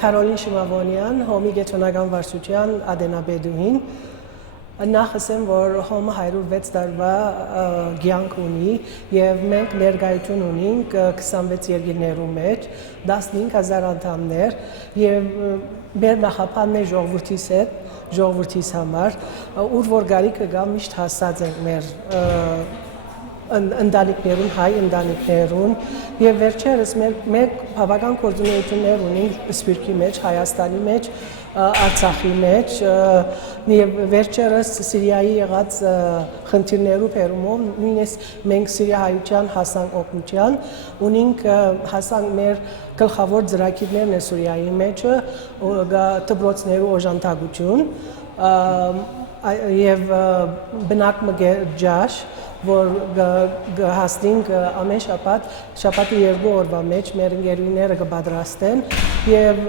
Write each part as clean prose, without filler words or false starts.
Կարոլին Շիմավոնյան, Հոմի Գեթոնական վարչության ադենաբեդուհին, նախ ասեմ, որ Հոմը 106 տարվա կյանք ունի եւ մենք ներկայություն ունենք 26 երկրներում մեջ 15000 անդամներ եւ մեր նախապանն է ժողովրդիս համար ուր որ գարիկը գա միշտ հասած ենք մեր ընտանիքներուն, հայ ընտանիքներուն եւ վերջերս մենք բավական կորձունեություններ ունենք Սփյուռքի մեջ, Հայաստանի մեջ, Արցախի մեջ եւ վերջերս Սիրիայի եղած խնդիրներու բերումով նույնիսկ մենք Սիրիահայության հասանք օգնության ունենք հասանք մեր գլխավոր ծրագիրներն է Սուրիայի մեջ դպրոցներու օժանդակություն եւ բնակ մգերջաշ որ հասնենք ամեն շաբաթի 2 օրվա մեջ մեր ընկերուները կպատրաստեն եւ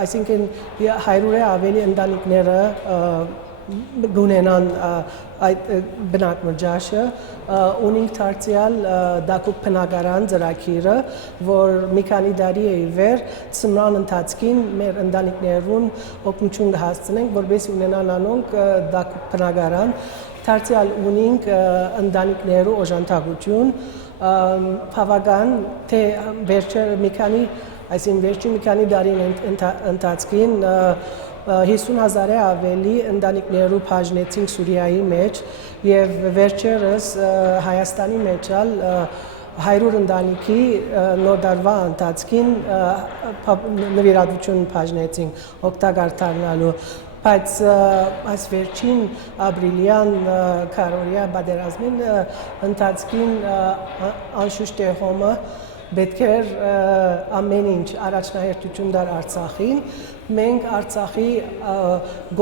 այսինքն 100-ը ավելի ընտանիքները գունենան այդ բնակ մրջաշը ունենք դարձյալ դակուկ բնակարան ծրագիրը որ մի քանի տարի է վեր ծմրան ընթացքին մեր ընտանիքներուն օգնություն կհասցնենք որովհետեւ ունենան անոնք դակուկ բնակարան Դարձյալ ունենք ընտանիքներու օժանդակություն, բավական թե վերջերը մի քանի տարին ընթացքին 50,000-ը ավելի ընտանիքներու բաժնեցինք Սուրիայի մեջ եւ վերջերս Հայաստանի մեջ 100 ընտանիքի նոր տարվա ընթացքին նվիրատվություն բաժնեցինք օգտակար դառնալու բայց այս վերջին ապրիլյան քարորիա բادرազմին ընթացքին անշուշտ է Հոմը պետք է ամեն ինչ առաջնահերթություն դար Արցախին մենք Արցախի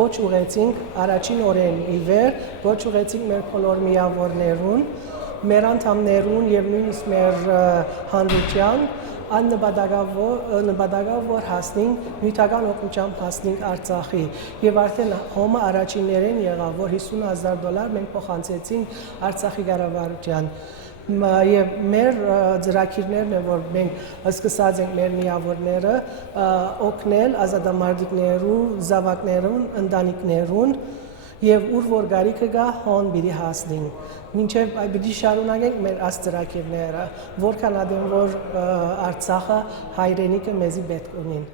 գոչ ուղեցինք առաջին օրեն ի վեր գոչ ուղեցինք մեր բոլոր միավորներուն մեր անդամներուն եւ նույնիսկ մեր հանրության նպատակով որ հասնենք նյութական օգնությամբ հասնենք Արցախի եւ արդեն Հոմը առաջիններեն եղավ որ $50,000 մենք փոխանցեցինք Արցախի կառավարության եւ մեր ծրագիրներն է որ մենք սկսած ենք մեր միավորները օգնել ազատամարտիկներու զավակներուն ընտանիքներուն եւ ուր որ գարիկը գա հոն պիտի հասնենք մինչեւ այդ պիտի շարունակենք մեր ծրագիրները որքան ադեմ որ Արցախը հայրենիքը մեզի պետք ունին